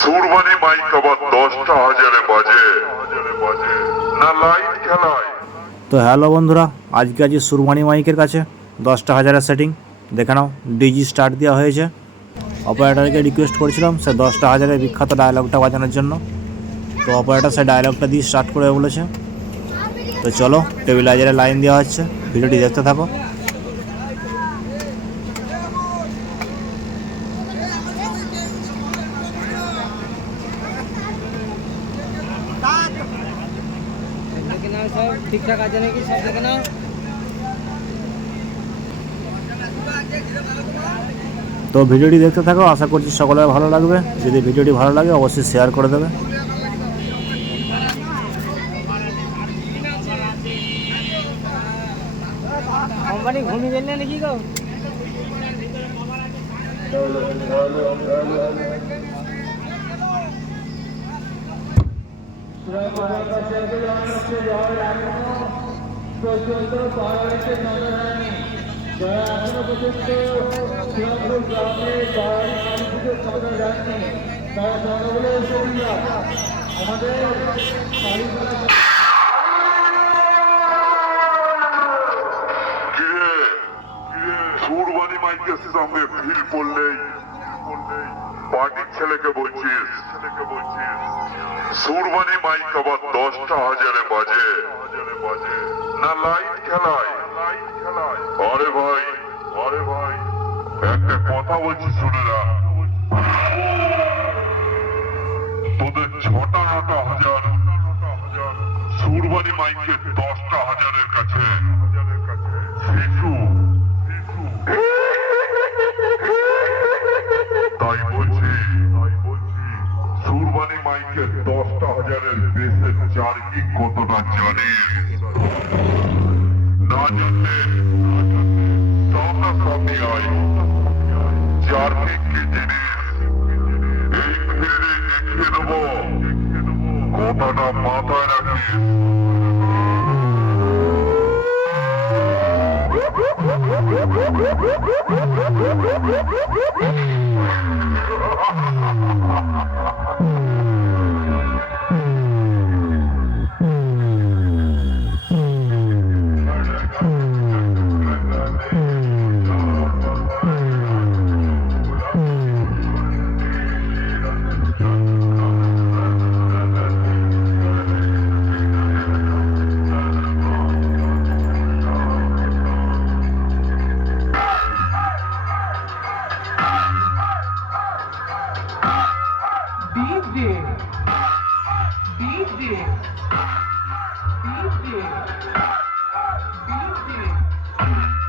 Surbani mic আবার দশটা হাজারে বাজে। না লাইট খেলায়। তো হ্যালো বন্ধুরা, আজকে আছি সুরমানি মাইকের কাছে, দশটা হাজারের সেটিং দেখে নাও ডিজি স্টার্ট দেওয়া হয়েছে। অপারেটারকে রিকোয়েস্ট করেছিলাম, সে দশটা হাজারের বিখ্যাত ডায়লগটা বাজানোর জন্য। তো অপারেটার সে ডায়লগটা দিয়ে স্টার্ট করে বলেছে। তো চলো টেবিলাইজারে লাইন দেওয়া হচ্ছে। ভিডিওটি দেখতে থাকো। সব ঠিকঠাক আছে নাকি? সব দেখে নাও। তো ভিডিওটি দেখতে থাকো আশা করছি সকলের ভালো লাগবে। যদি ভিডিওটি ভালো লাগে অবশ্যই শেয়ার করে দেবে। কোম্পানি ঘুমিয়ে গেলে নাকি গো? কিরে সুরবানি মাইকের সামনে ভিড় পড়লেই পার্টির ছেলেকে বলছিস ছেলেকে বলছিস সুরবানি মাইক আবার দশটা হাজারে বাজে। না লাইট খেলায়। আরে ভাই আরে ভাই একটা কথা বলছি শুনে না তোদের ছটা নটা হাজার। সুরবানি মাইকে দশটা হাজারের মাইকে দশটা হাজারের বেসের চার্কিং কতটা জানিস না জানলে মাথায় রাখিস. Bibi. Bibi. Bibi.